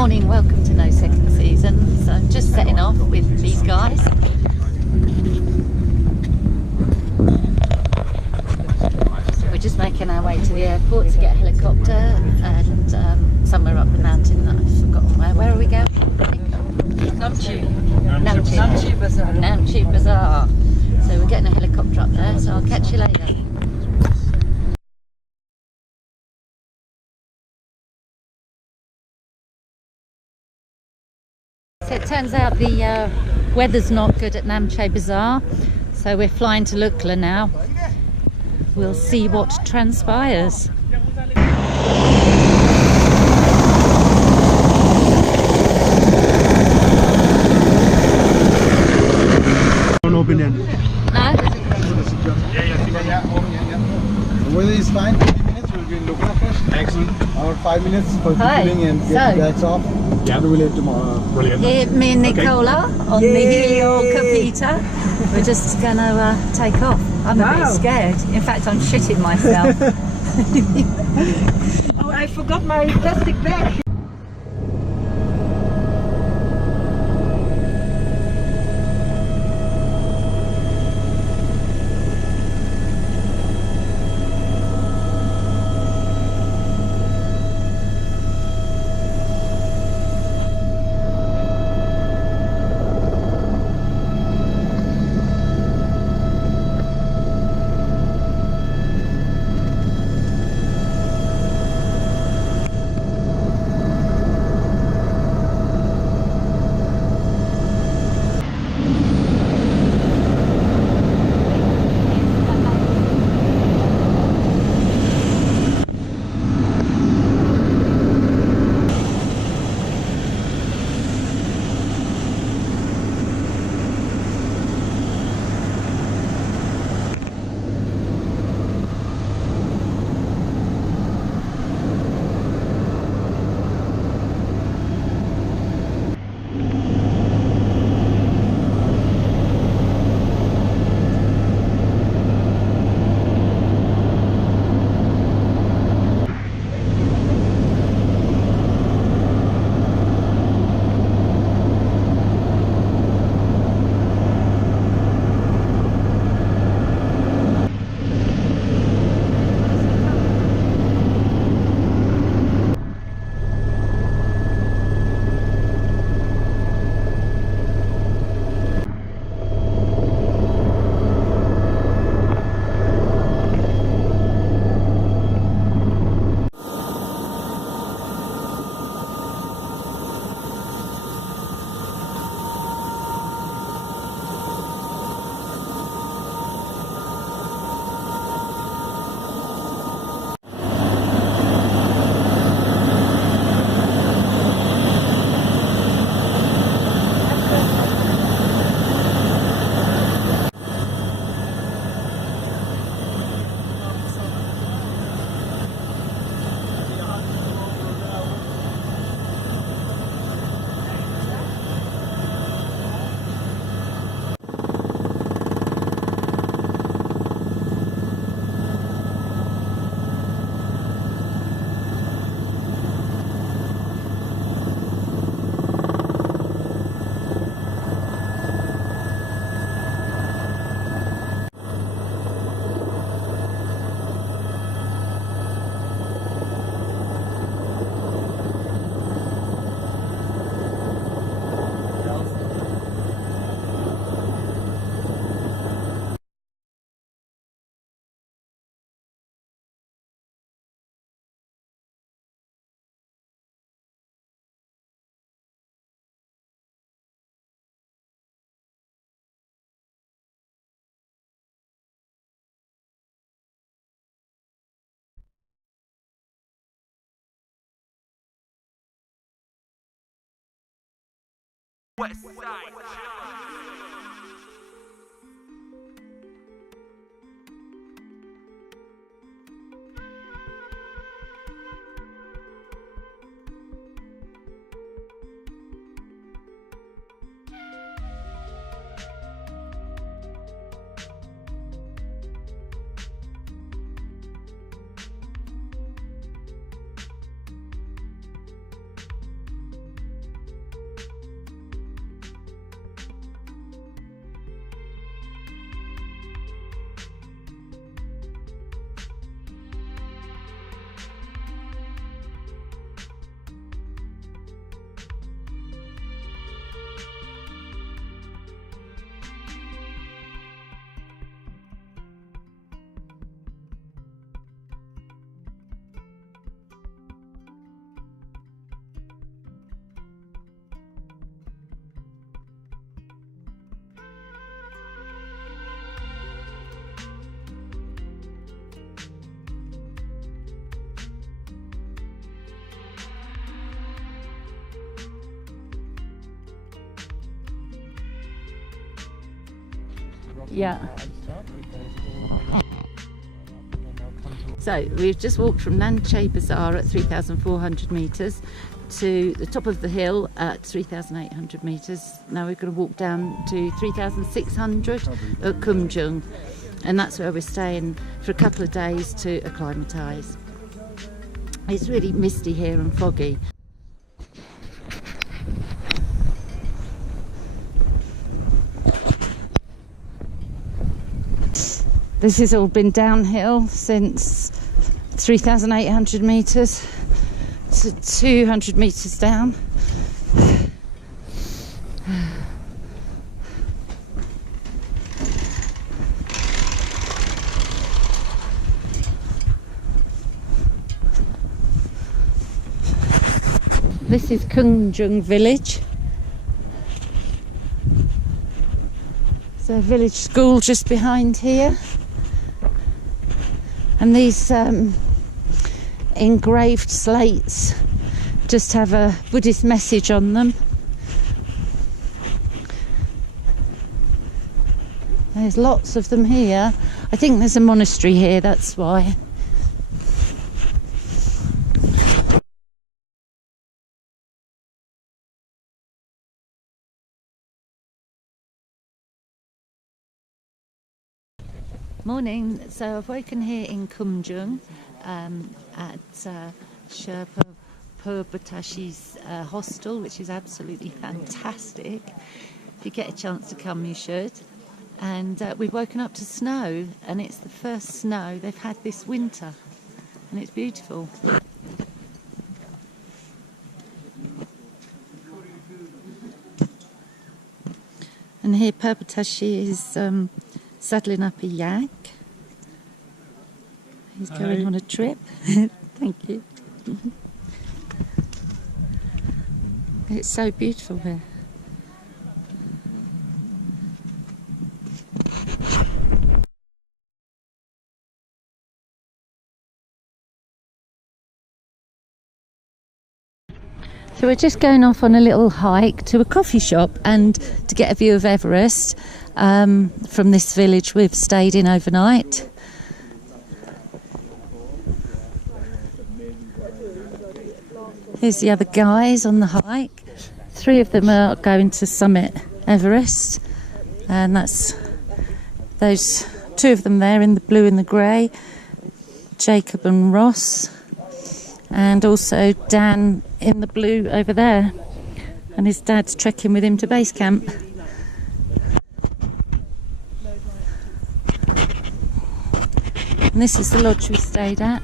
Morning, welcome to No Second Season. So I'm just setting off with these guys. We're just making our way to the airport to get a helicopter and somewhere up the mountain that I've forgotten where. Where are we going? Namche Bazaar. So we're getting a helicopter up there, so I'll catch you later. So it turns out the weather's not good at Namche Bazaar, so we're flying to Lukla now. We'll see what transpires. No opinion. No? The weather is fine. 50 minutes we'll be in Lukla first. Excellent. About 5 minutes for filling and get the bags off. Yeah, we'll leave tomorrow. Brilliant. Me and Nicola on the Helio Capita. We're just gonna take off. I'm a bit scared. In fact, I'm shitting myself. Oh, I forgot my plastic bag. West Side. Yeah. So we've just walked from Namche Bazaar at 3,400 metres to the top of the hill at 3,800 metres. Now we're going to walk down to 3,600 at Khunde, and that's where we're staying for a couple of days to acclimatise. It's really misty here and foggy. This has all been downhill since 3,800 metres to 200 metres down. This is Khunde village. There's a village school just behind here. And these engraved slates just have a Buddhist message on them. There's lots of them here. I think there's a monastery here, that's why. Morning. So I've woken here in Khunde at Sherpa Purbatashi's hostel, which is absolutely fantastic. If you get a chance to come, you should. And we've woken up to snow, and it's the first snow they've had this winter, and it's beautiful. And here Purbatashi is saddling up a yak. He's going on a trip. Thank you. It's so beautiful here. So we're just going off on a little hike to a coffee shop and to get a view of Everest from this village we've stayed in overnight. Here's the other guys on the hike. 3 of them are going to summit Everest, and that's those 2 of them there in the blue and the grey, Jacob and Ross, and also Dan in the blue over there, and his dad's trekking with him to base camp. And this is the lodge we stayed at,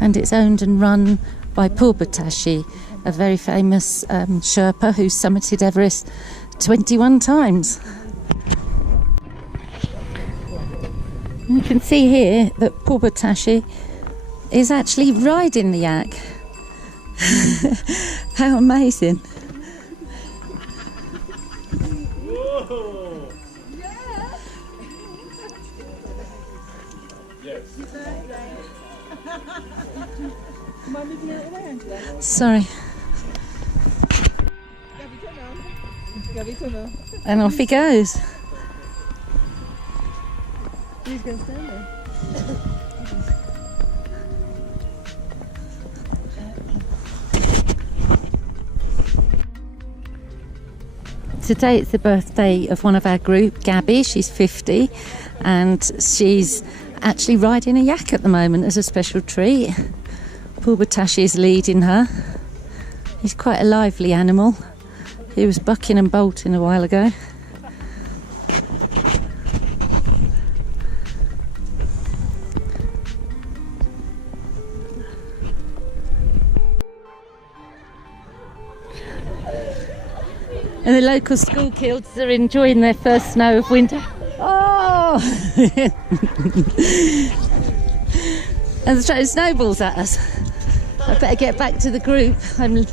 and it's owned and run by Purbatashi, a very famous Sherpa who summited Everest 21 times. And you can see here that Purbatashi is actually riding the yak. How amazing. Whoa. Yes. Sorry. And off he goes. He's going to stand there. Today it's the birthday of one of our group, Gabby. She's 50, and she's actually riding a yak at the moment as a special treat. Purbatashi is leading her. He's quite a lively animal. He was bucking and bolting a while ago. And the local school kids are enjoying their first snow of winter. Oh! And they're throwing snowballs at us. I better get back to the group. I'm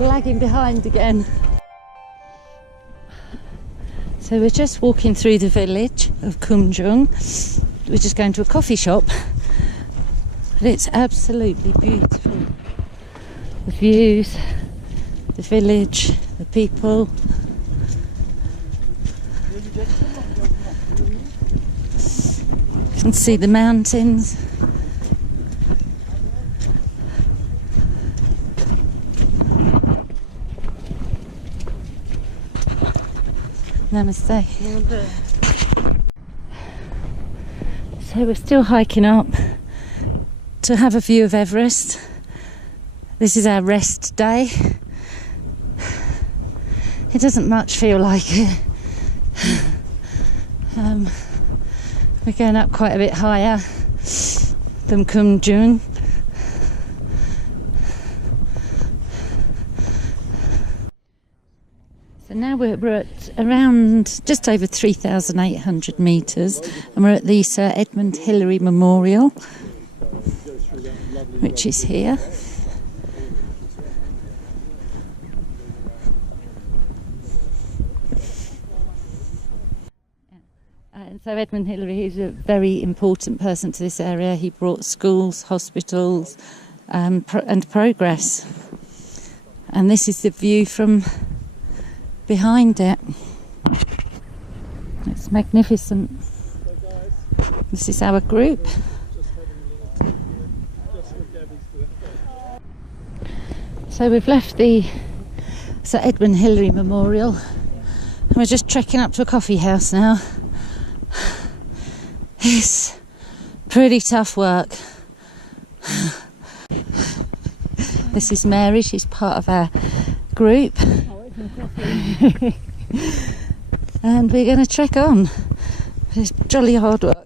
lagging behind again. So we're just walking through the village of Khunde. We're just going to a coffee shop. But it's absolutely beautiful. The views, the village, the people. You can see the mountains. Namaste. So we're still hiking up to have a view of Everest. This is our rest day. It doesn't much feel like it. We're going up quite a bit higher than Khunde. So now we're at around just over 3,800 metres, and we're at the Sir Edmund Hillary Memorial, which is here. And so Edmund Hillary is a very important person to this area. He brought schools, hospitals, and progress. And this is the view from behind it. It's magnificent. This is our group. So we've left the Sir Edmund Hillary Memorial and we're just trekking up to a coffee house now. It's pretty tough work. This is Mary, she's part of our group. And we're going to trek on. It's jolly hard work.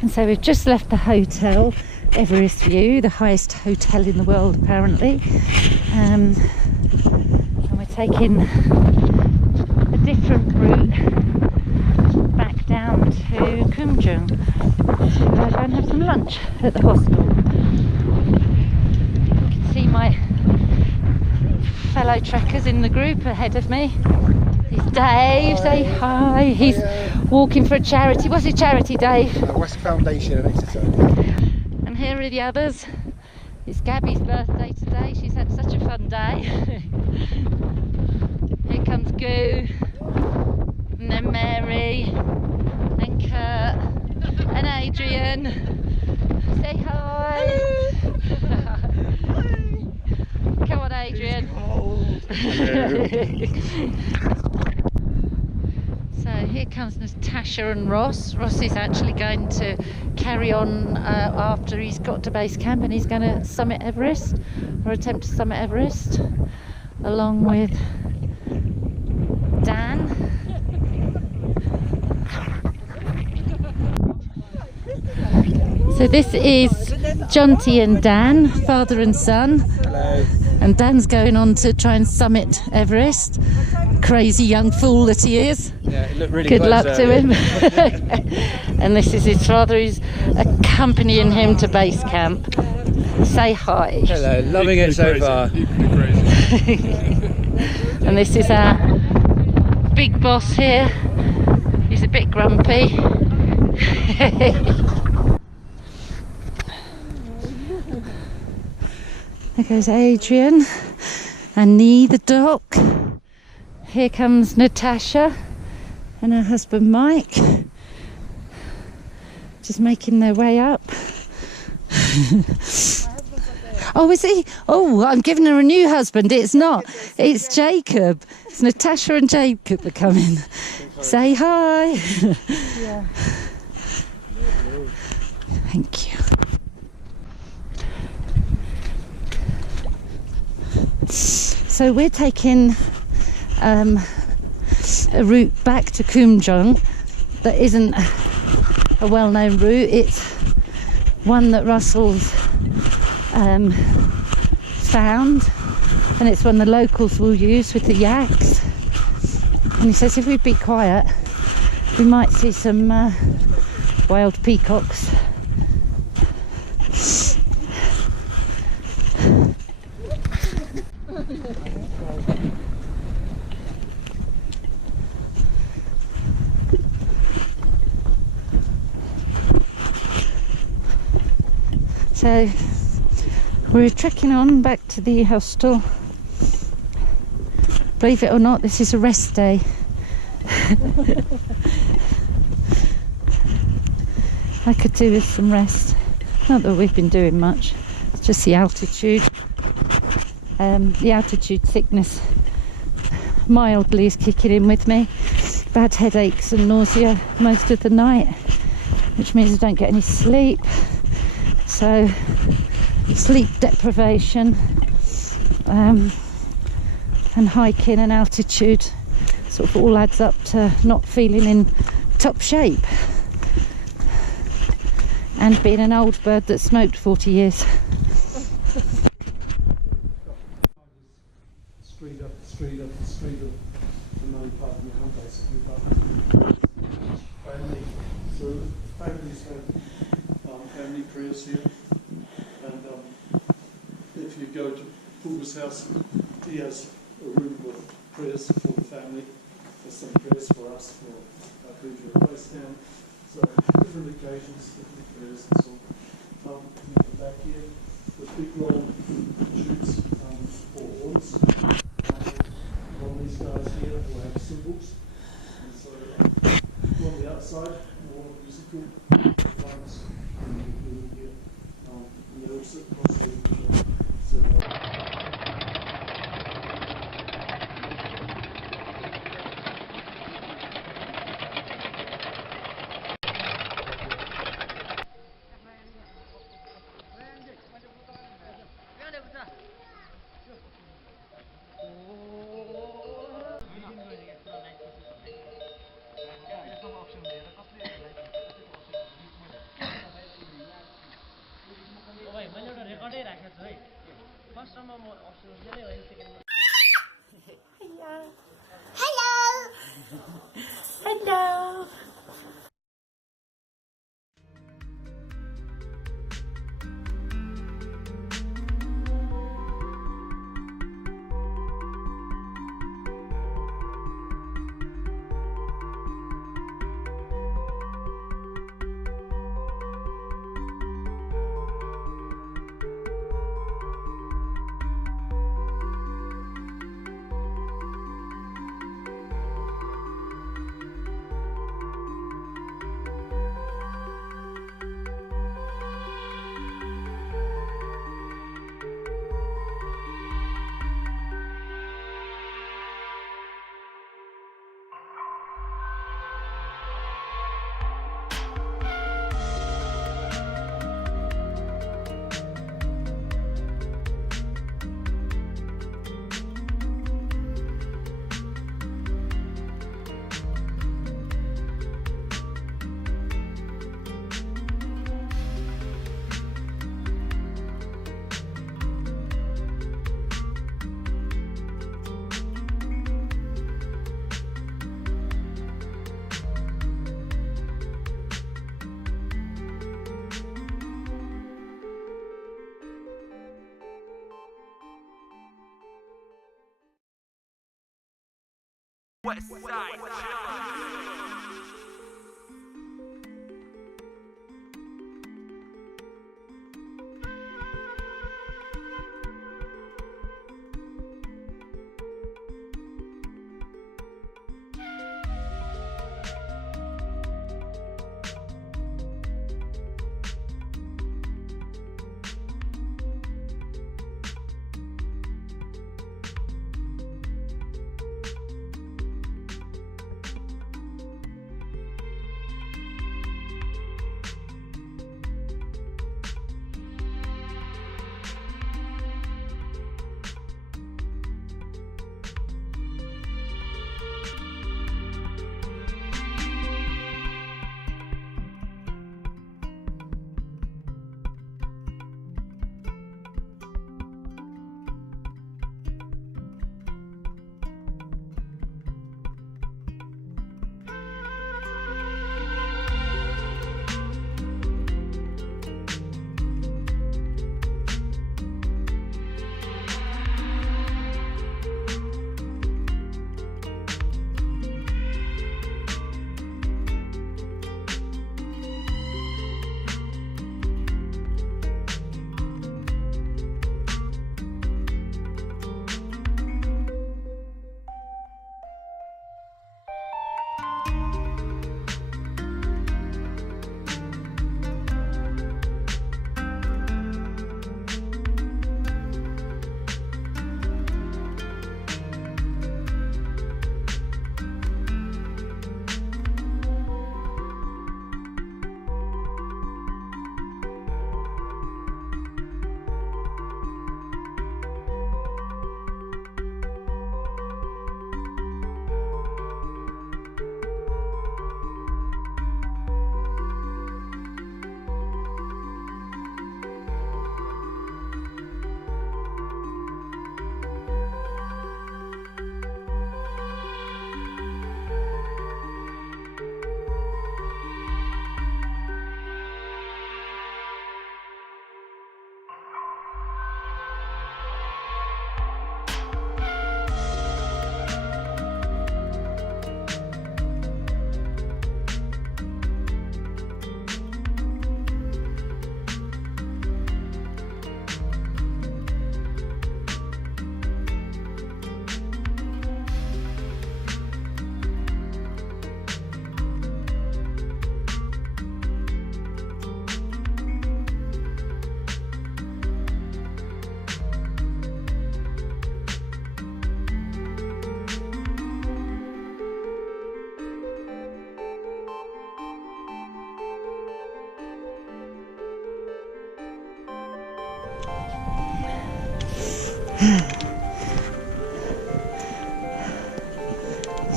And so we've just left the hotel, Everest View, the highest hotel in the world apparently, and we're taking a different route back down to Khunde to go and have some lunch at the hostel. You can see my fellow trekkers in the group ahead of me. He's Dave, say hi. He's walking for a charity. What's his charity, Dave? West Foundation and Exercise. And here are the others. It's Gabby's birthday today. She's had such a fun day. Here comes Goo, and then Mary, and Kurt, and Adrian. Say hi. Come on, Adrian. So here comes Natasha and Ross. Ross is actually going to carry on after he's got to base camp, and he's going to summit Everest, or attempt to summit Everest, along with Dan. So this is Jonty and Dan, father and son. Hello. And Dan's going on to try and summit Everest. Crazy young fool that he is. Yeah, it looked really Good close luck to earlier. him. And this is his father who's accompanying him to base camp. Say hi. Hello, loving it so far. And this is our big boss here. He's a bit grumpy. There goes Adrian, Annie the dog. Here comes Natasha and her husband Mike, just making their way up. Oh, is he? Oh, I'm giving her a new husband. It's not. It's Jacob. It's Natasha and Jacob are coming. Say hi. Yeah. Thank you. So we're taking a route back to Khunde that isn't a well-known route. It's one that Russell's found, and it's one the locals will use with the yaks. And he says if we be quiet, we might see some wild peacocks. So we're trekking on back to the hostel. Believe it or not, this is a rest day. I could do with some rest. Not that we've been doing much, it's just the altitude. The altitude sickness mildly is kicking in with me. Bad headaches and nausea most of the night, which means I don't get any sleep. So sleep deprivation and hiking and altitude sort of all adds up to not feeling in top shape, and being an old bird that smoked 40 years. Straight up of the main part of the hunt, basically. Family, so families have family prayers here, and if you go to Phortse's house, he has a room with prayers for the family. There's some prayers for us, for our preacher place down. So different occasions, different prayers and so on. In the back here, the big long shoots for horns. All these guys here will have cymbals. And so on the outside, more musical ones here. And they also Hello. West Side.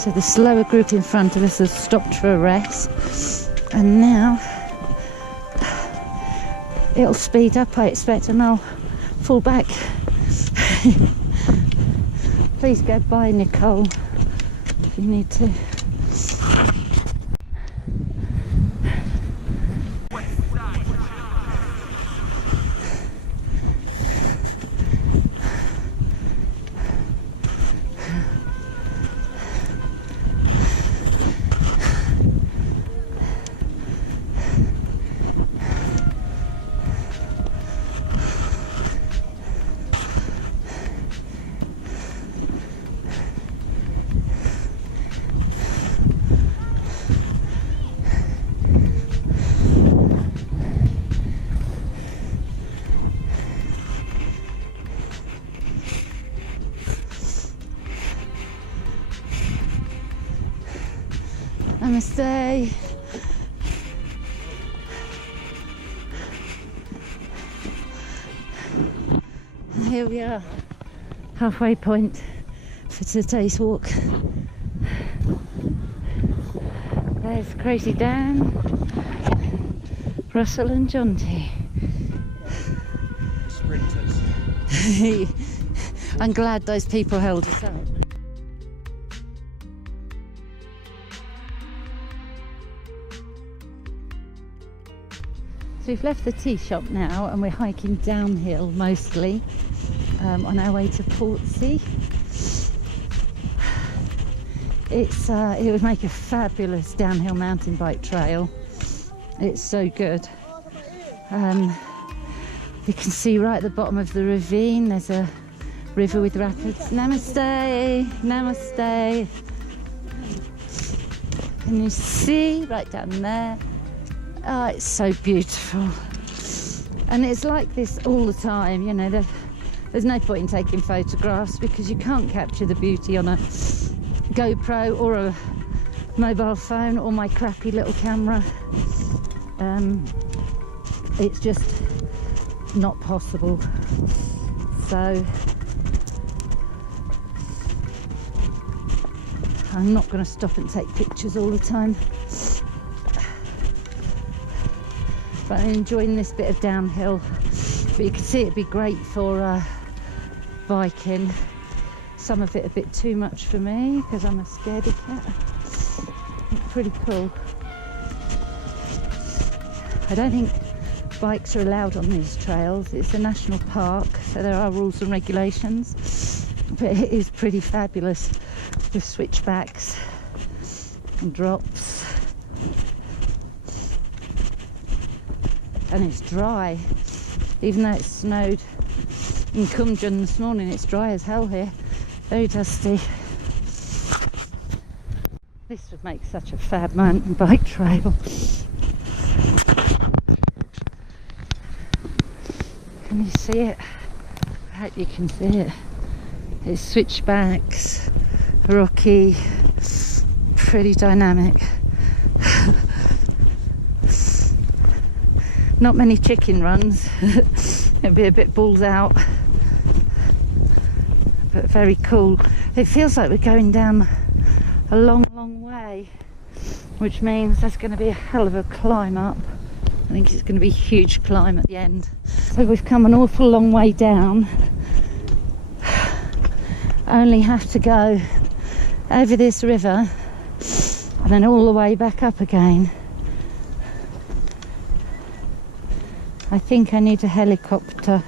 So the slower group in front of us has stopped for a rest, and now it'll speed up, I expect, and I'll fall back. Please go by, Nicole, if you need to. Namaste. And here we are, halfway point for today's walk. There's Crazy Dan, Russell and Jonty. Sprinters. I'm glad those people held us up. So we've left the tea shop now and we're hiking downhill mostly on our way to Phortse. It would make a fabulous downhill mountain bike trail. It's so good. You can see right at the bottom of the ravine there's a river with rapids. Namaste, namaste. Can you see right down there? Oh, it's so beautiful. And it's like this all the time, you know. There's no point in taking photographs because you can't capture the beauty on a GoPro or a mobile phone or my crappy little camera. It's just not possible. So I'm not going to stop and take pictures all the time. But I'm enjoying this bit of downhill. But you can see it'd be great for biking. Some of it a bit too much for me because I'm a scaredy cat. It's pretty cool. I don't think bikes are allowed on these trails. It's a national park, so there are rules and regulations. But it is pretty fabulous with switchbacks and drops. And it's dry, even though it snowed in Khunde this morning. It's dry as hell here, very dusty. This would make such a fab mountain bike trail. Can you see it? I hope you can see it. It's switchbacks, rocky, pretty dynamic. Not many chicken runs. It'd be a bit balls out, but very cool. It feels like we're going down a long way, which means there's going to be a hell of a climb up. I think it's going to be a huge climb at the end. So we've come an awful long way down. Only have to go over this river and then all the way back up again. I think I need a helicopter.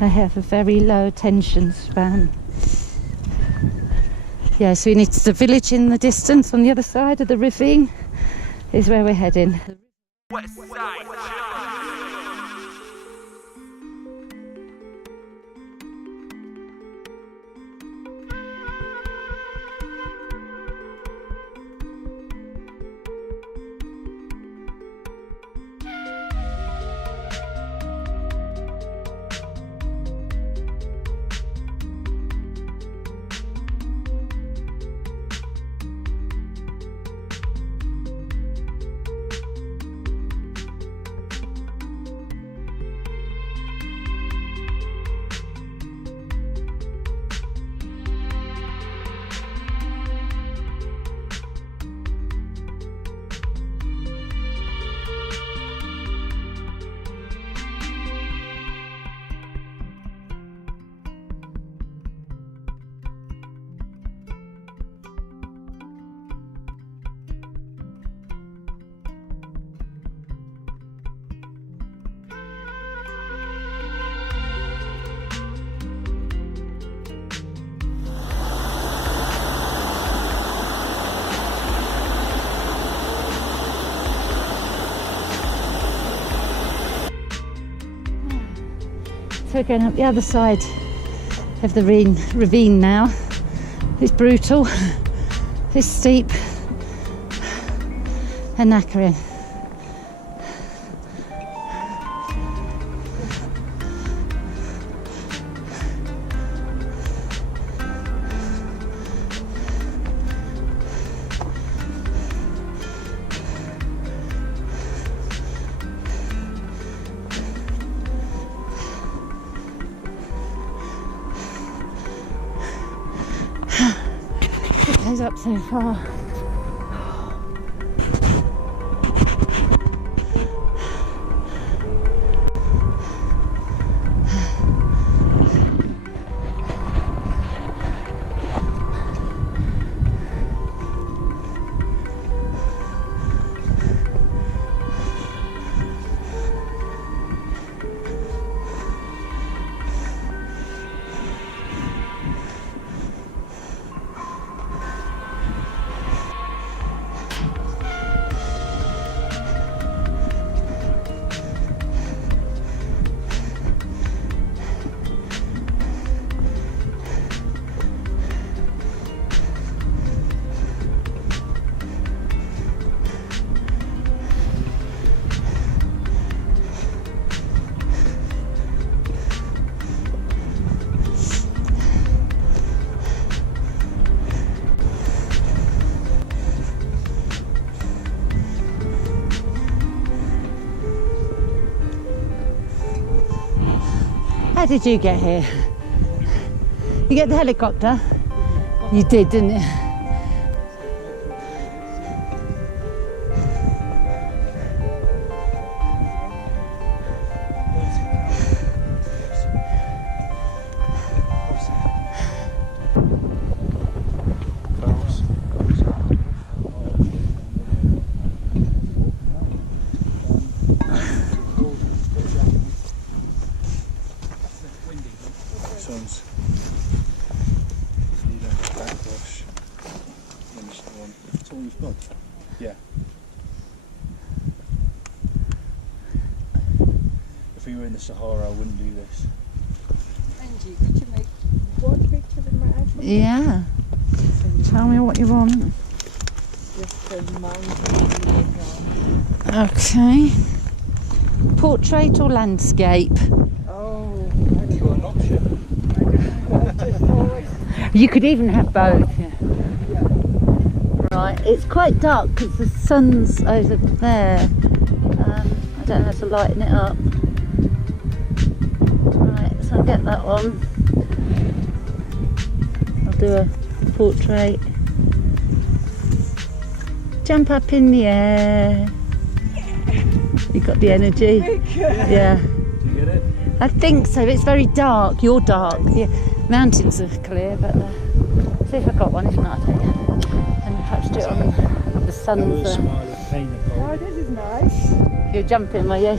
I have a very low attention span. Yeah, so we need the village in the distance on the other side of the ravine is where we're heading. West side. So we're going up the other side of the ravine now. It's brutal, it's steep and knackering. It goes up so far. How did you get here? You get the helicopter? You did, didn't you? Yeah. If we were in the Sahara, I wouldn't do this. Angie, could you make one picture with my iPhone? Yeah. Tell me what you want. Just the mountain. Okay. Portrait or landscape? Oh, You got an option. just always. You could even have both. Yeah. Right, it's quite dark because the sun's over there. I don't know how to lighten it up. Right, so I'll get that one. I'll do a portrait. Jump up in the air. You got the energy? Yeah. Do you get it? I think so. It's very dark. You're dark. Yeah. Mountains are clear, but see if I got one. If not, I don't. And perhaps do it on the sun's. Oh, this is nice. You're jumping, were you?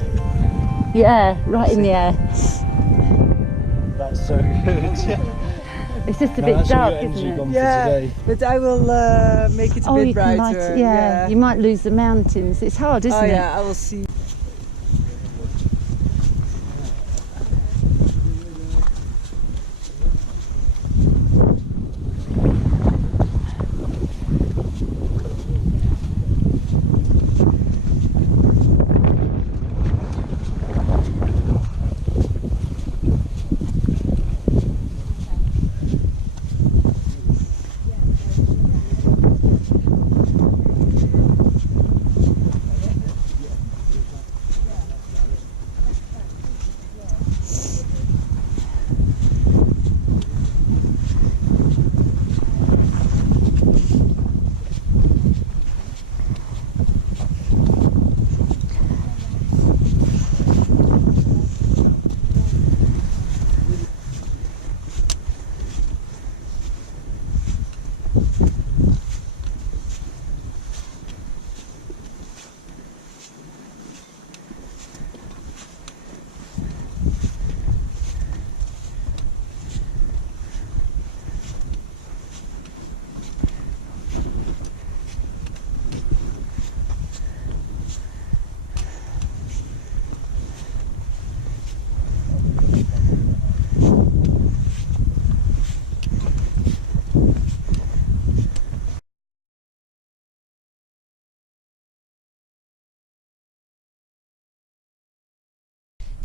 Yeah, right in the air. That's so good. It's just a bit dark, isn't it? Yeah, but I will make it a bit you can light brighter. it. Yeah, you might lose the mountains. It's hard, isn't Oh it? yeah, I will see.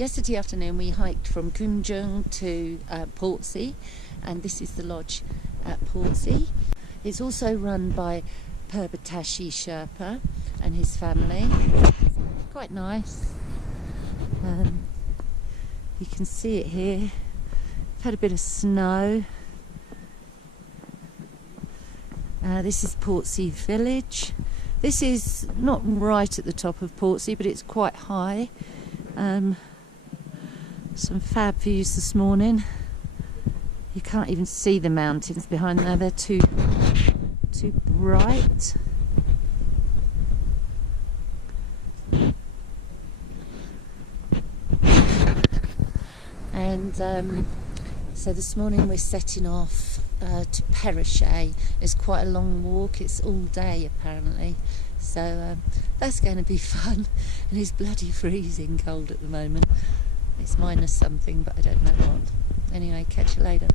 Yesterday afternoon we hiked from Khunde to Phortse, and this is the lodge at Phortse. It's also run by Purbatashi Sherpa and his family. Quite nice. You can see it here. We've had a bit of snow. This is Phortse village. This is not right at the top of Phortse, but it's quite high. Some fab views this morning. You can't even see the mountains behind there, they're too bright. And so this morning we're setting off to Phortse. It's quite a long walk, it's all day apparently, so that's going to be fun. And it's bloody freezing cold at the moment. It's minus something, but I don't know what. Anyway, catch you later.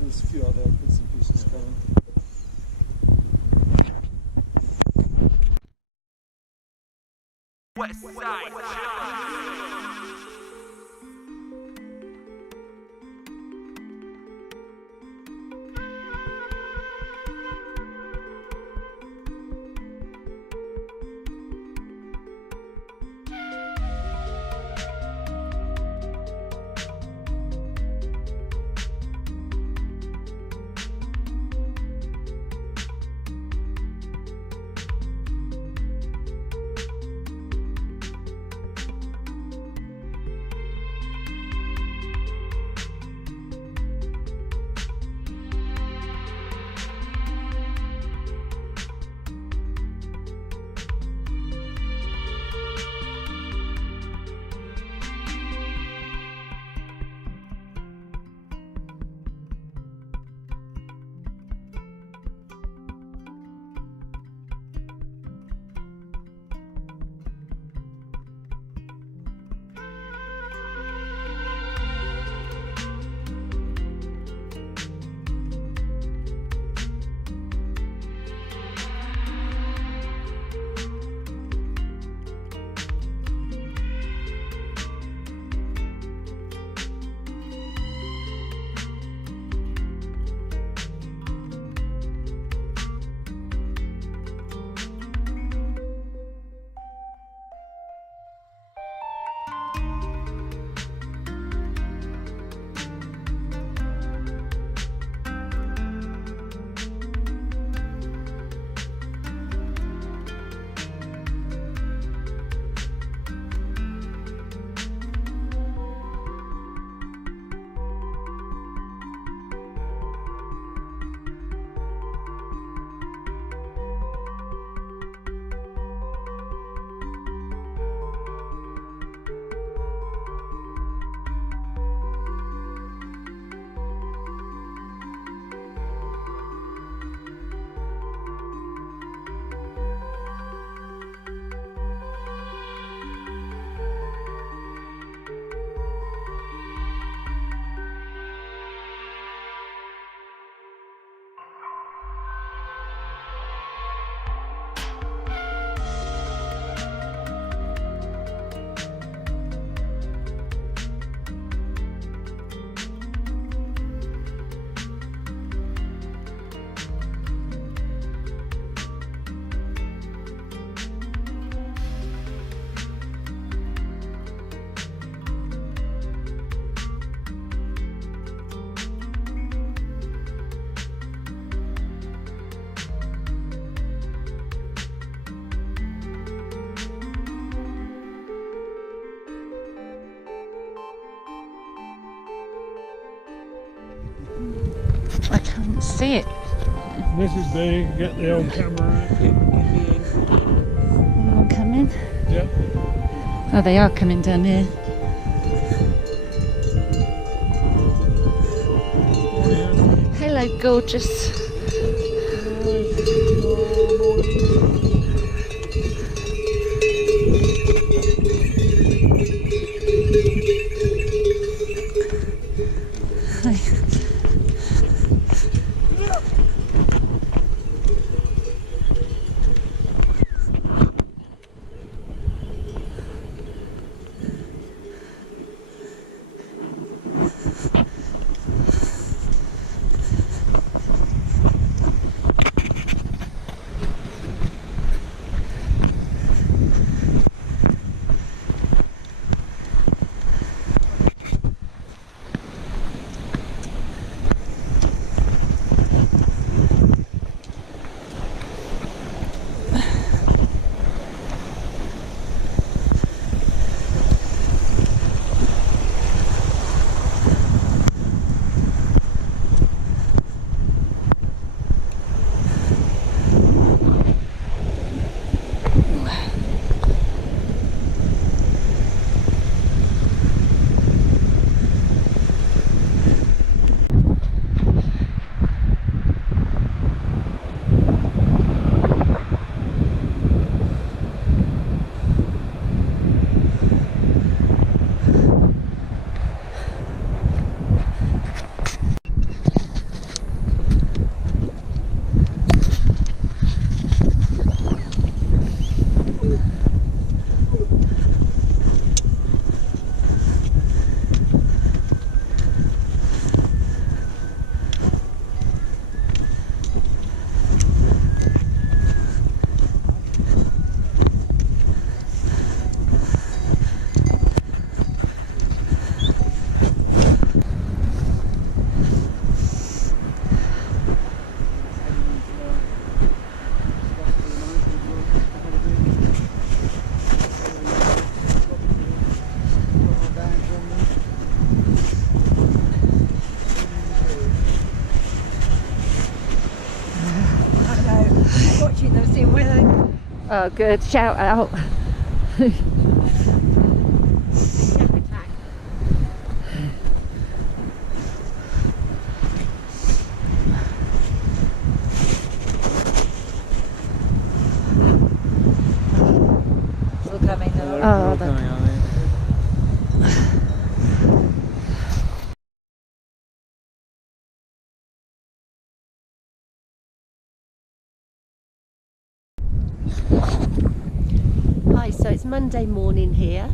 There's a few other bits and pieces coming. West Side. I can't see it. This is big, get the old camera. Anyone coming? Yeah. Oh, they are coming down here. Oh, yeah. Hello, gorgeous. Watching them, seeing where they. Oh, good. Shout out. Shack attack. Still coming though. Oh, They're all coming, aren't they? Hi, so it's Monday morning here.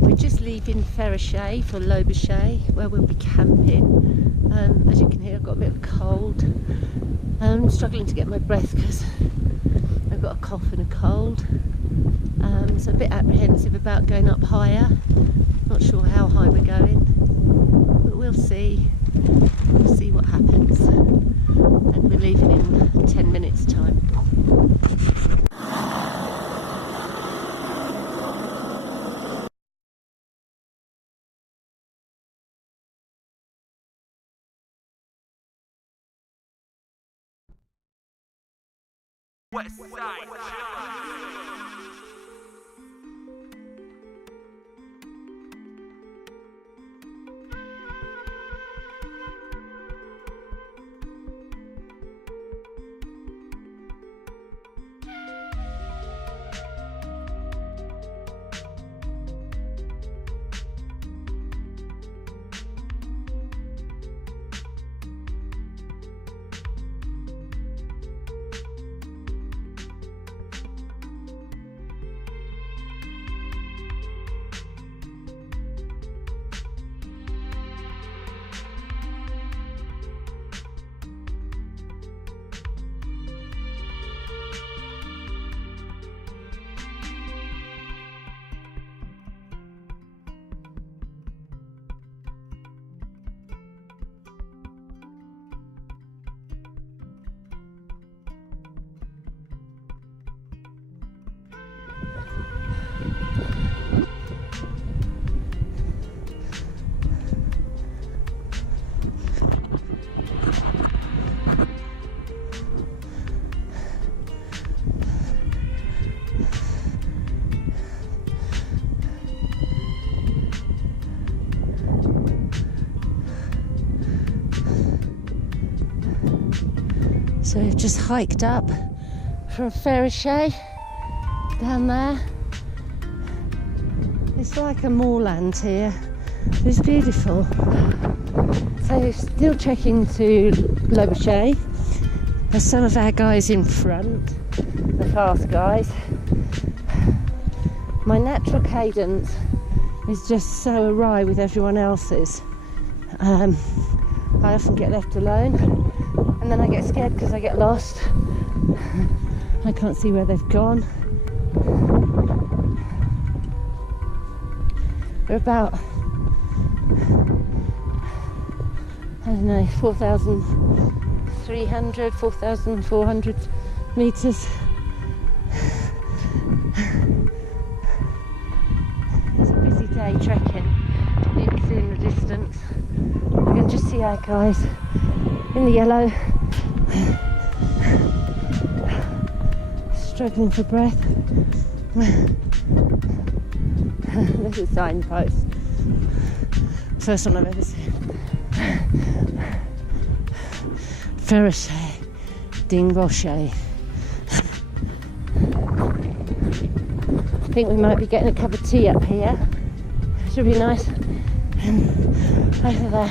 We're just leaving Phortse for Lobichet, where we'll be camping. As you can hear, I've got a bit of a cold. I'm struggling to get my breath because I've got a cough and a cold. So a bit apprehensive about going up higher. Not sure how high we're going, but we'll see. We'll see what happens. And we're leaving in 10 minutes time. West side. So we've just hiked up from Phortse down there. It's like a moorland here. It's beautiful. So still trekking to Lobuche. There's some of our guys in front, the fast guys. My natural cadence is just so awry with everyone else's. I often get left alone and then I get scared because I get lost. I can't see where they've gone. We're about, I don't know, 4,300, 4,400 metres. It's a busy day trekking. You can see in the distance. You can just see our guys in the yellow, struggling for breath. There's a signpost. First one I've ever seen. Phortse, Ding Rocher. I think we might be getting a cup of tea up here. Should be nice. Over there.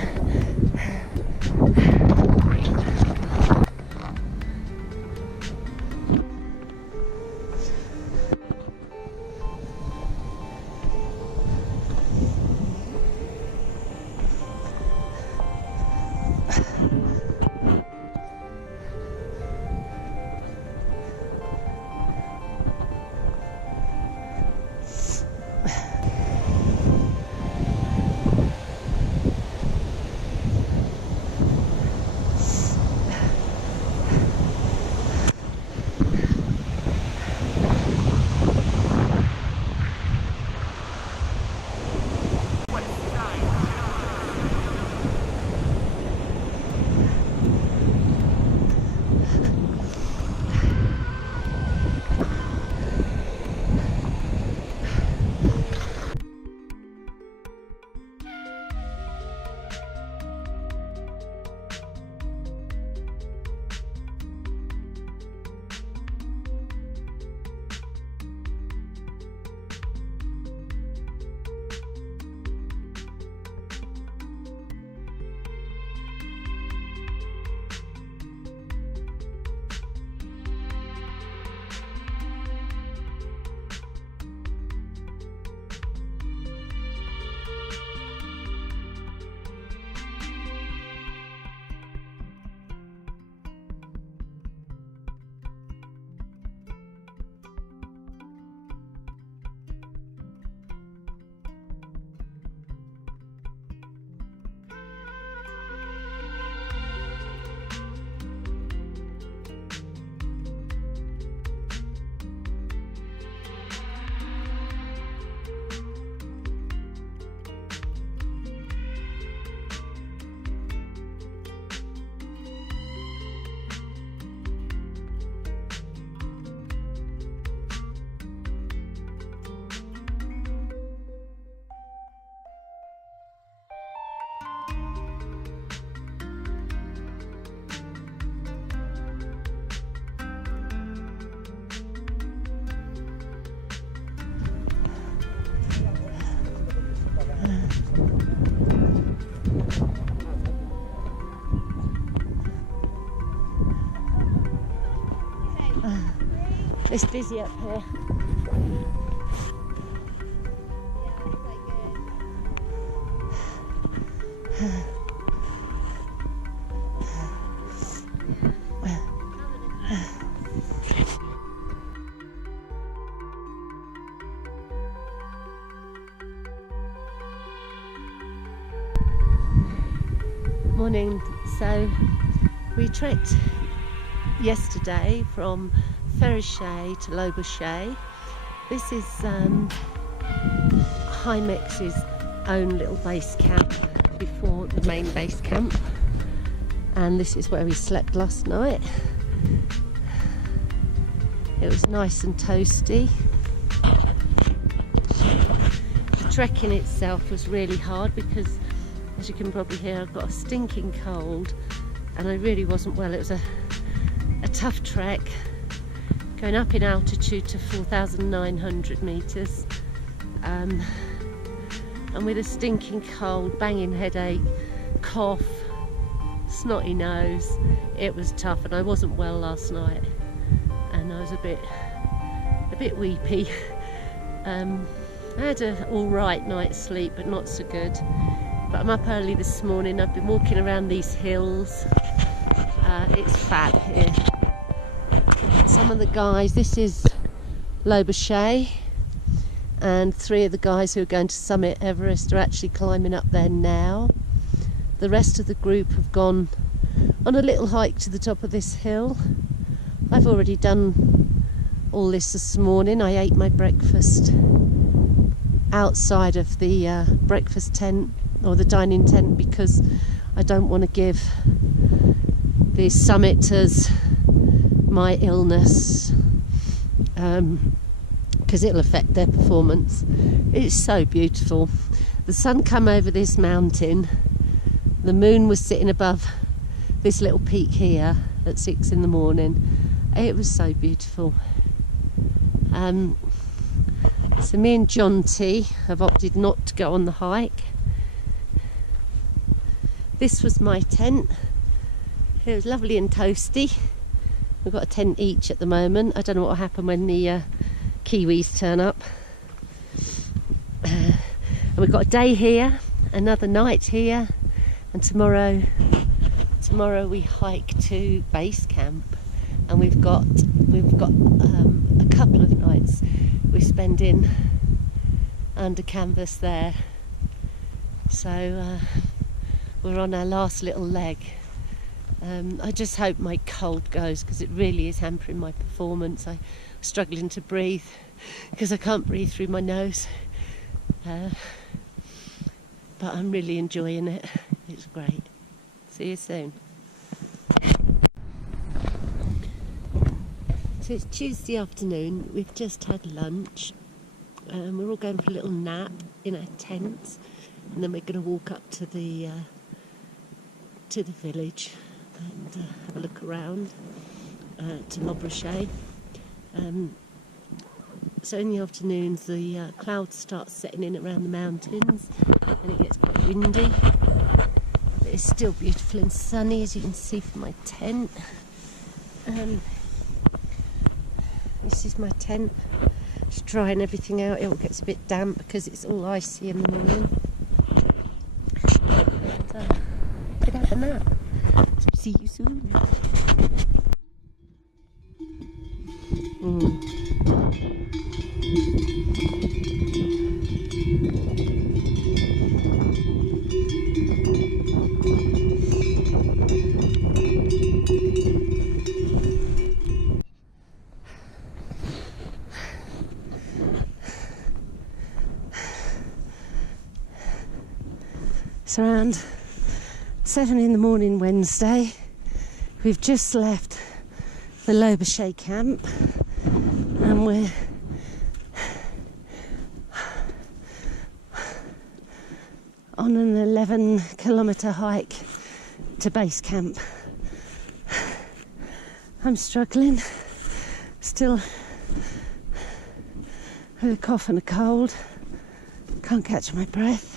It's busy up here. Morning. So we trekked yesterday from Phortse to Lobuche. This is Hymex's own little base camp before the main base camp, and this is where we slept last night. It was nice and toasty. The trekking itself was really hard because, as you can probably hear, I've got a stinking cold and I really wasn't well. It was a tough trek, going up in altitude to 4,900 metres, and with a stinking cold, banging headache, cough, snotty nose. It was tough, and I wasn't well last night, and I was a bit weepy. I had an alright night's sleep, but not so good. But I'm up early this morning. I've been walking around these hills. It's fab here. Some of the guys, this is Loboshay, and 3 of the guys who are going to summit Everest are actually climbing up there now. The rest of the group have gone on a little hike to the top of this hill. I've already done all this morning. I ate my breakfast outside of the breakfast tent, or the dining tent, because I don't want to give the summiters my illness, because it'll affect their performance. It's so beautiful. The sun come over this mountain, the moon was sitting above this little peak here at 6 in the morning. It was so beautiful. So me and John T have opted not to go on the hike. This was my tent. It was lovely and toasty. We've got a tent each at the moment. I don't know what will happen when the Kiwis turn up. And we've got a day here, another night here, and tomorrow we hike to base camp. And we've got a couple of nights we're spending under canvas there. So we're on our last little leg. I just hope my cold goes, because it really is hampering my performance. I'm struggling to breathe because I can't breathe through my nose. But I'm really enjoying it. It's great. See you soon. So it's Tuesday afternoon. We've just had lunch. We're all going for a little nap in our tents, and then we're going to walk up to the village and have a look around to Loboshay. So in the afternoons the clouds start setting in around the mountains, and it gets quite windy. But it's still beautiful and sunny, as you can see from my tent. This is my tent. Just drying everything out. It all gets a bit damp because it's all icy in the morning. And, get out the nap. See you soon. It's around 7 in the morning Wednesday. We've just left the Loboshay camp, and we're on an 11-kilometre hike to base camp. I'm struggling still with a cough and a cold. Can't catch my breath.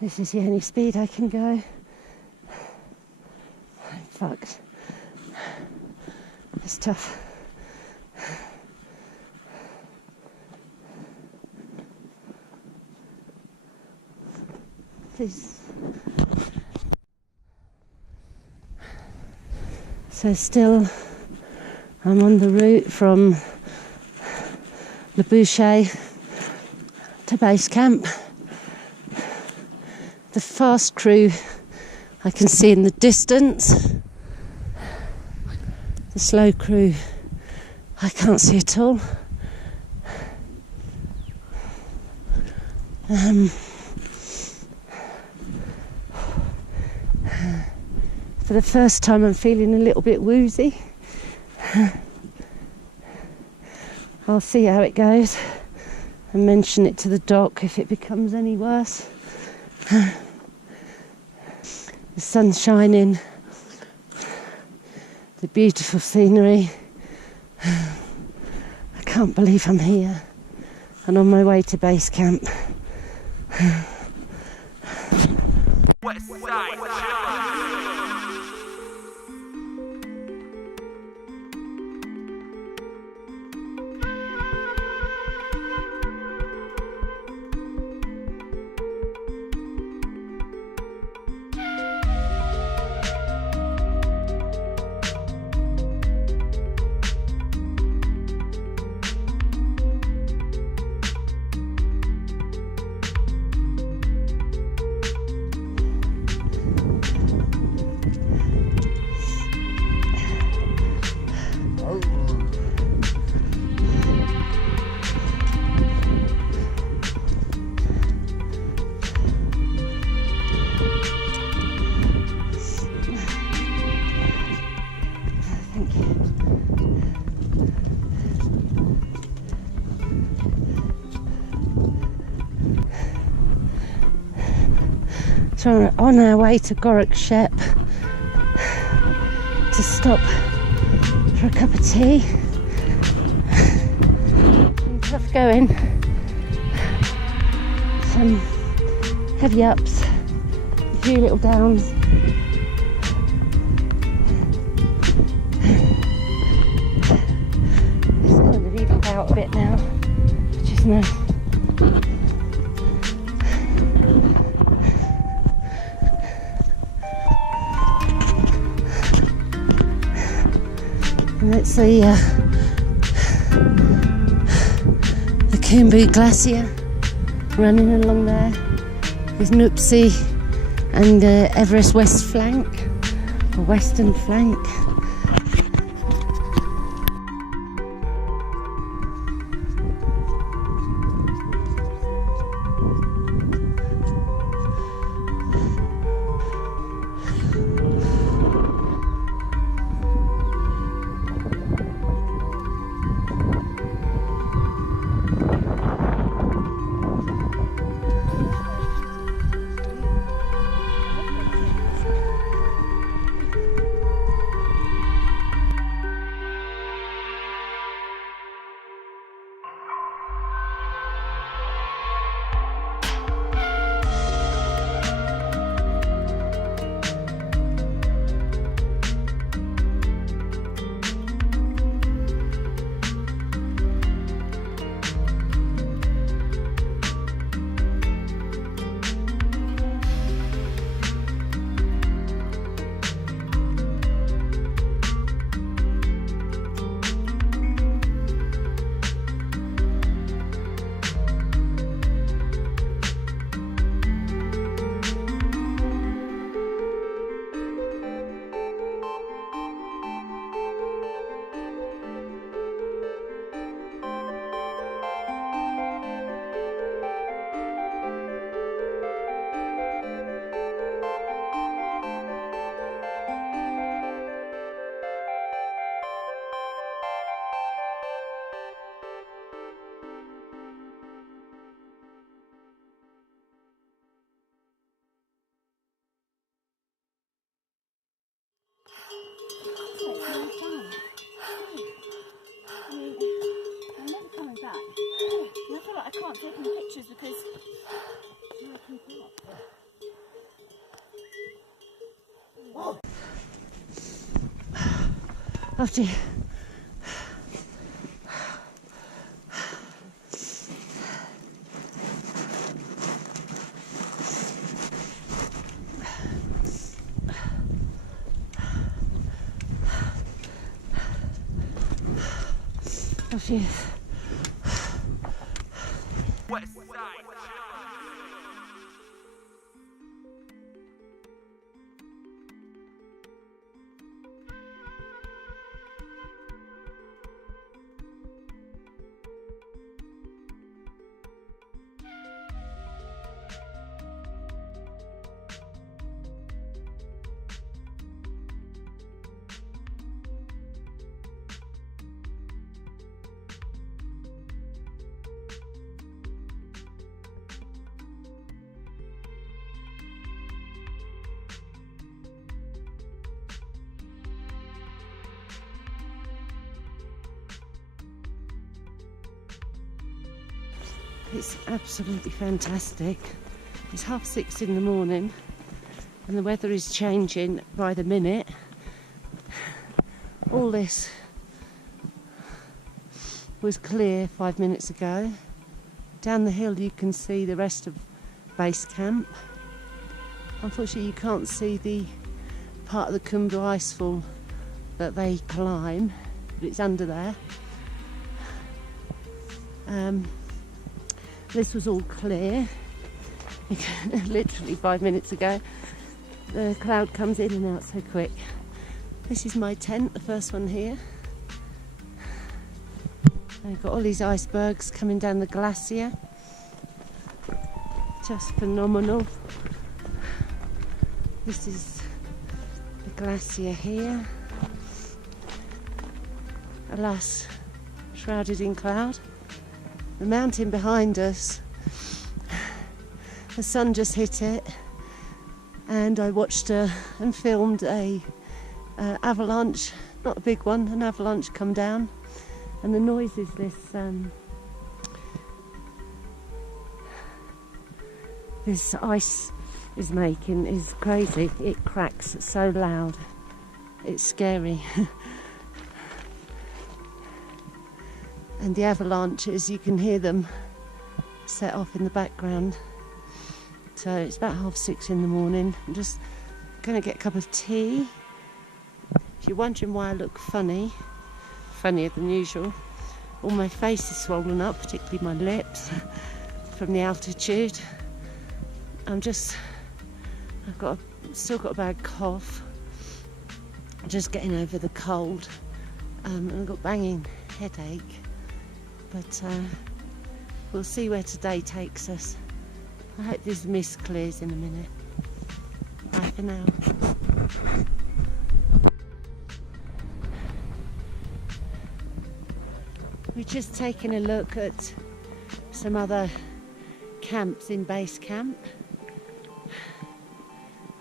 This is the only speed I can go. I'm fucked. It's tough. So still I'm on the route from Le Boucher to base camp. The fast crew I can see in the distance. The slow crew I can't see at all. For the first time I'm feeling a little bit woozy. I'll see how it goes and mention it to the doc if it becomes any worse. The sun's shining, the beautiful scenery. I can't believe I'm here and on my way to base camp. West Side. So we're on our way to Gorak Shep to stop for a cup of tea. Tough going. Some heavy ups, a few little downs. It's kind of evened out a bit now, which is nice. And let's see the Khunde Glacier running along there with Nuptse and Everest West flank, or western flank. I feel like I can't take any pictures because I can park. After you. After you. It's absolutely fantastic. It's 6:30 in the morning and the weather is changing by the minute. All this was clear 5 minutes ago. Down the hill you can see the rest of base camp. Unfortunately you can't see the part of the Khunde icefall that they climb, but it's under there. This was all clear, literally 5 minutes ago. The cloud comes in and out so quick. This is my tent, the first one here. I've got all these icebergs coming down the glacier. Just phenomenal. This is the glacier here. Alas, shrouded in cloud. The mountain behind us, the sun just hit it, and I watched and filmed a avalanche, not a big one, an avalanche come down, and the noises this ice is making is crazy. It cracks so loud, it's scary. And the avalanches, you can hear them set off in the background. So it's about 6:30 in the morning. I'm just going to get a cup of tea. If you're wondering why I look funny, funnier than usual, all my face is swollen up, particularly my lips, from the altitude. Still got a bad cough. I'm just getting over the cold. And I've got banging headache. But we'll see where today takes us. I hope this mist clears in a minute. Bye for now. We've just taken a look at some other camps in base camp.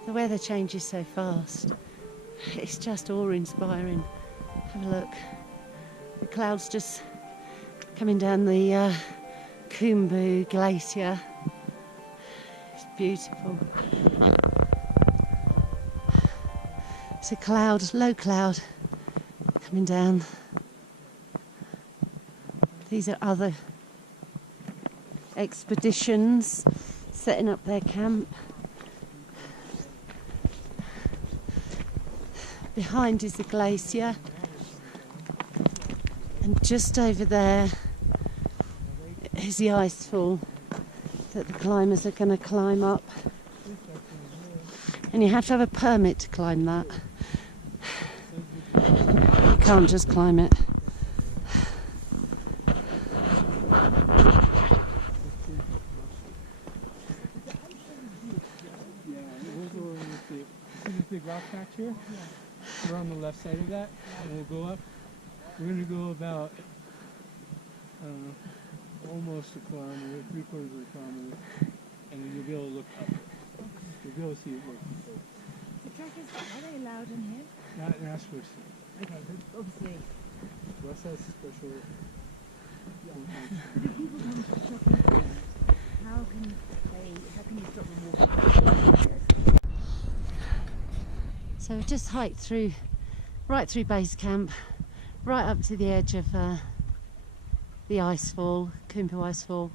The weather changes so fast. It's just awe-inspiring. Have a look. The clouds just coming down the Khunde glacier. It's beautiful. It's a cloud, low cloud, coming down. These are other expeditions setting up their camp. Behind is the glacier, and just over there is the icefall that the climbers are going to climb up. And you have to have a permit to climb that. You can't just climb it. Big rock patch here. We're on the left side of that, and we'll go up. We're going to go about almost a kilometer, 3/4 of a kilometer, and then you'll be able to look up. You'll be able to see it working. The trekkers, are they allowed in here? Not in Ashford. Okay, but obviously. West has special. But if people come to trekking, how can you stop them walking? So we've just hiked through right through base camp, right up to the edge of the icefall, Khunde icefall.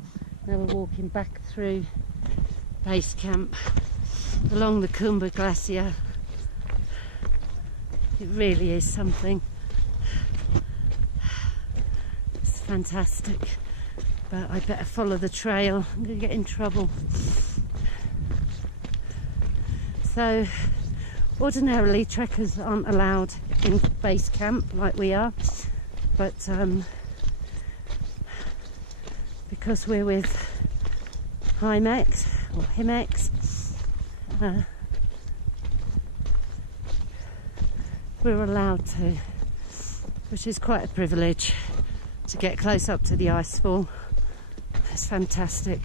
Now we're walking back through base camp along the Khunde glacier. It really is something. It's fantastic, but I better follow the trail. I'm going to get in trouble. So ordinarily trekkers aren't allowed in base camp like we are, but because we're with Himex or Himex, we're allowed to, which is quite a privilege to get close up to the icefall. It's fantastic.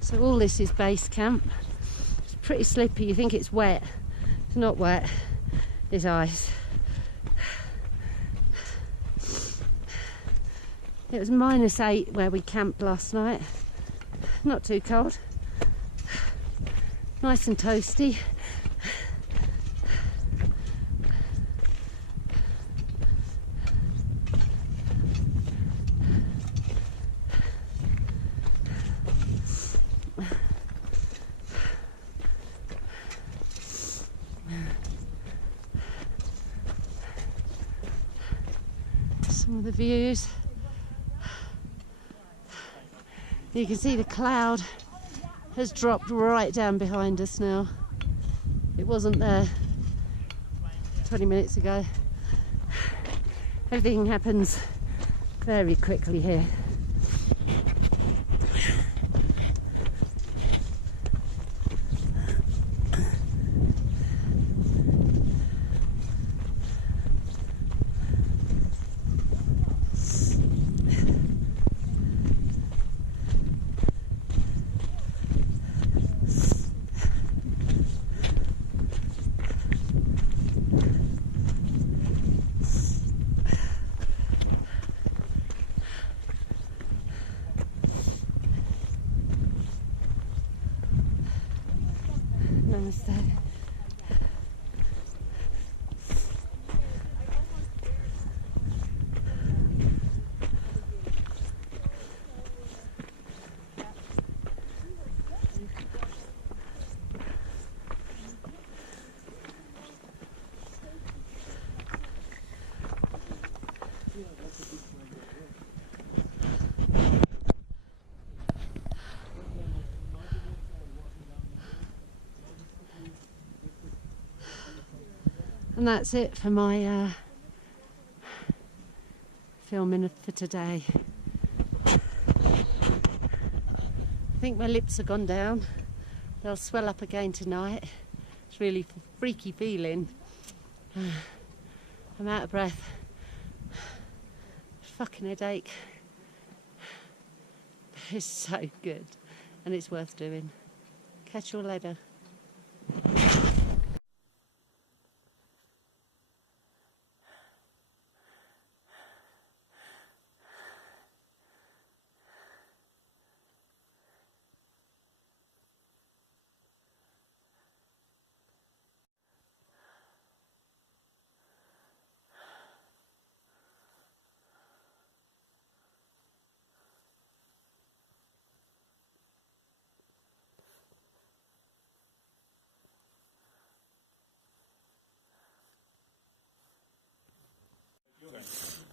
So all this is base camp. It's pretty slippy. You think it's wet. It's not wet. It's ice. It was -8 where we camped last night. Not too cold. Nice and toasty. Some of the views. You can see the cloud has dropped right down behind us now. It wasn't there 20 minutes ago. Everything happens very quickly here. Namaste. And that's it for my filming for today. I think my lips have gone down. They'll swell up again tonight. It's really freaky feeling. I'm out of breath. Fucking headache. It's so good and it's worth doing. Catch you all later.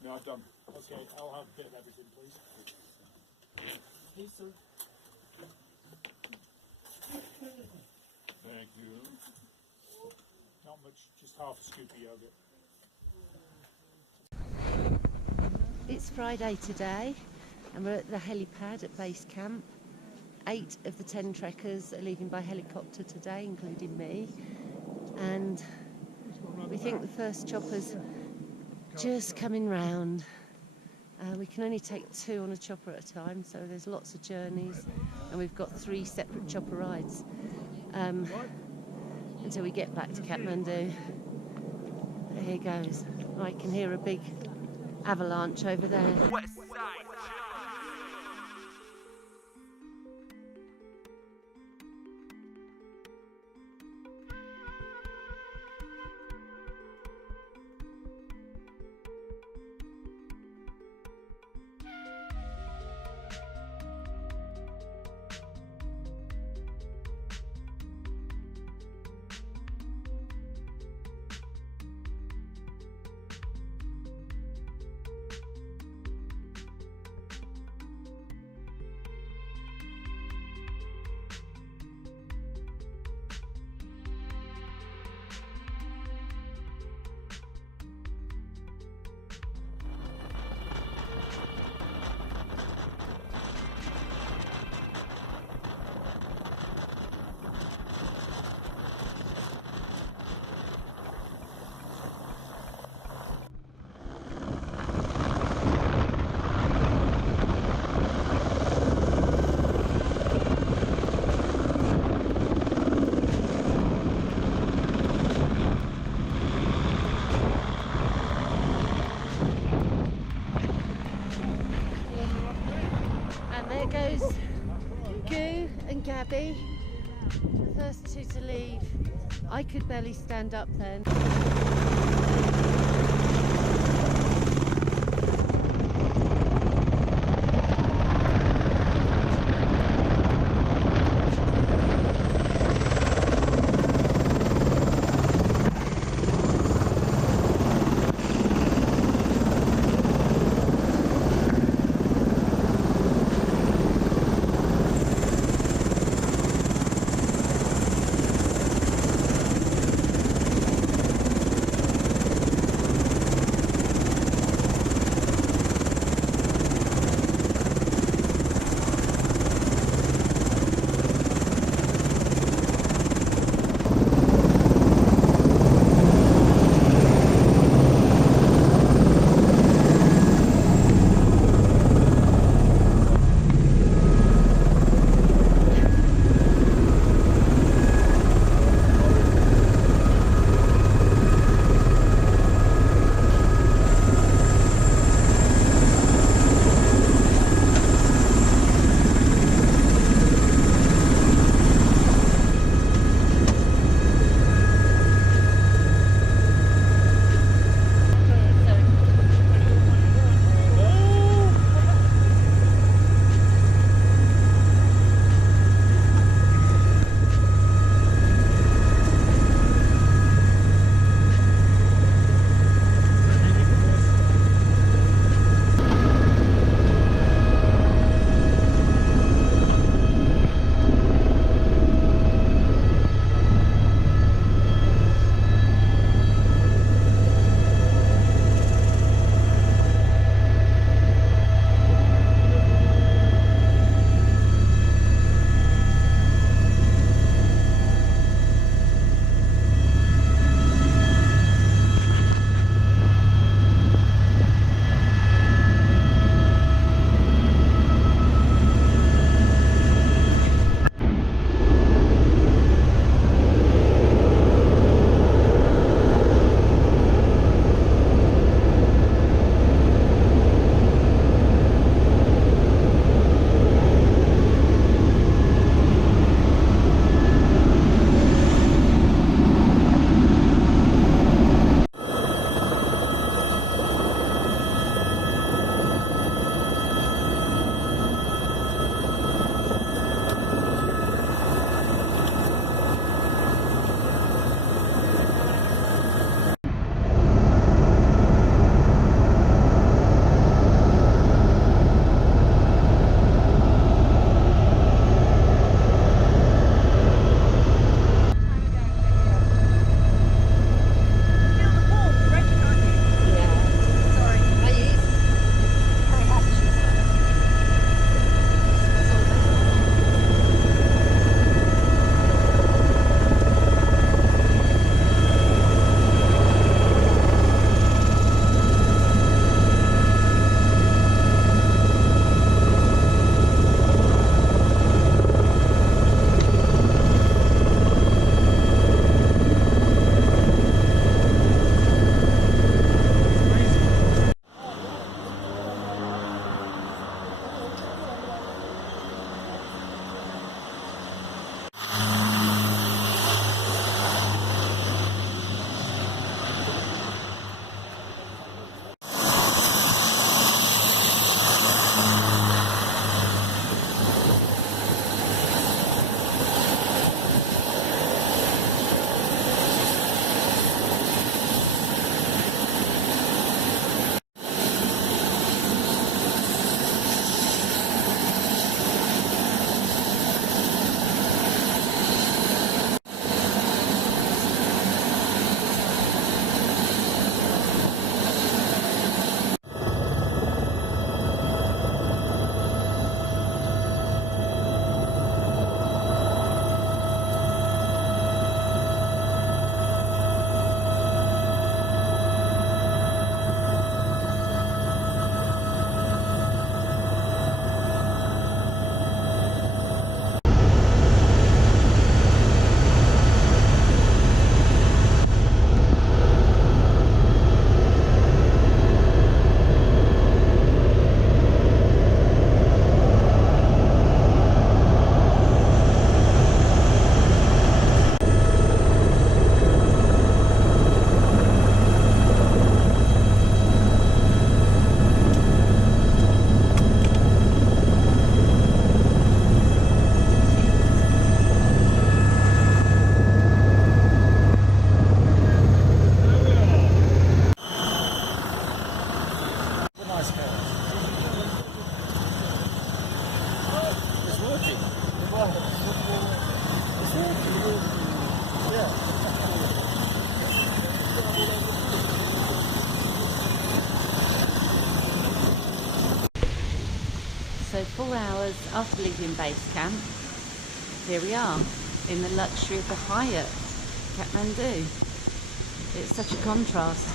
No, I've done. Okay, I'll have a bit of everything, please. Hey, sir. Thank you. Not much, just half a scoop of yogurt. It's Friday today and we're at the helipad at base camp. 8 of the 10 trekkers are leaving by helicopter today, including me. And we think the first chopper's just coming round. We can only take 2 on a chopper at a time, so there's lots of journeys, and we've got 3 separate chopper rides until we get back to Kathmandu. Here goes. I can hear a big avalanche over there. West side. There goes Goo and Gabby, the first two to leave. I could barely stand up then. So 4 hours after leaving base camp, here we are in the luxury of the Hyatt, Kathmandu. It's such a contrast.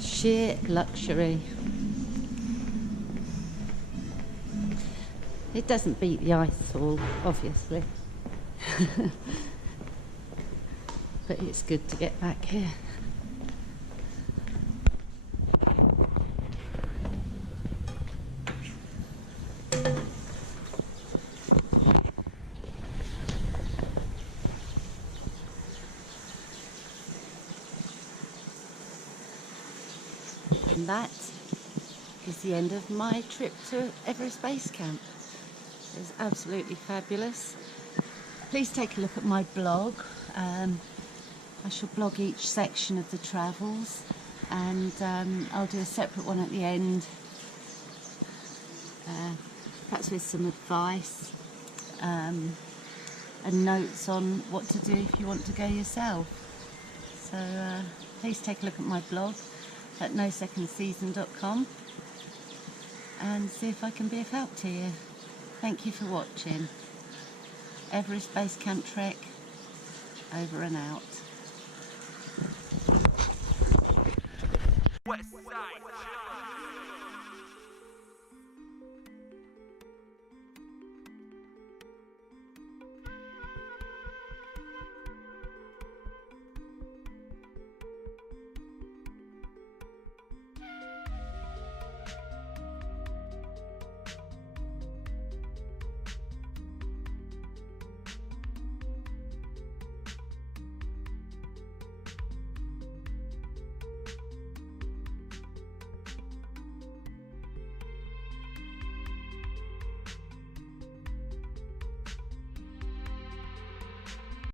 Sheer luxury. It doesn't beat the Icefall, obviously. But it's good to get back here. And that is the end of my trip to Everest Base Camp. It was absolutely fabulous. Please take a look at my blog. I shall blog each section of the travels, and I'll do a separate one at the end, perhaps with some advice and notes on what to do if you want to go yourself. So please take a look at my blog at nosecondseason.com and see if I can be of help to you. Thank you for watching. Everest Base Camp Trek, over and out. West Side.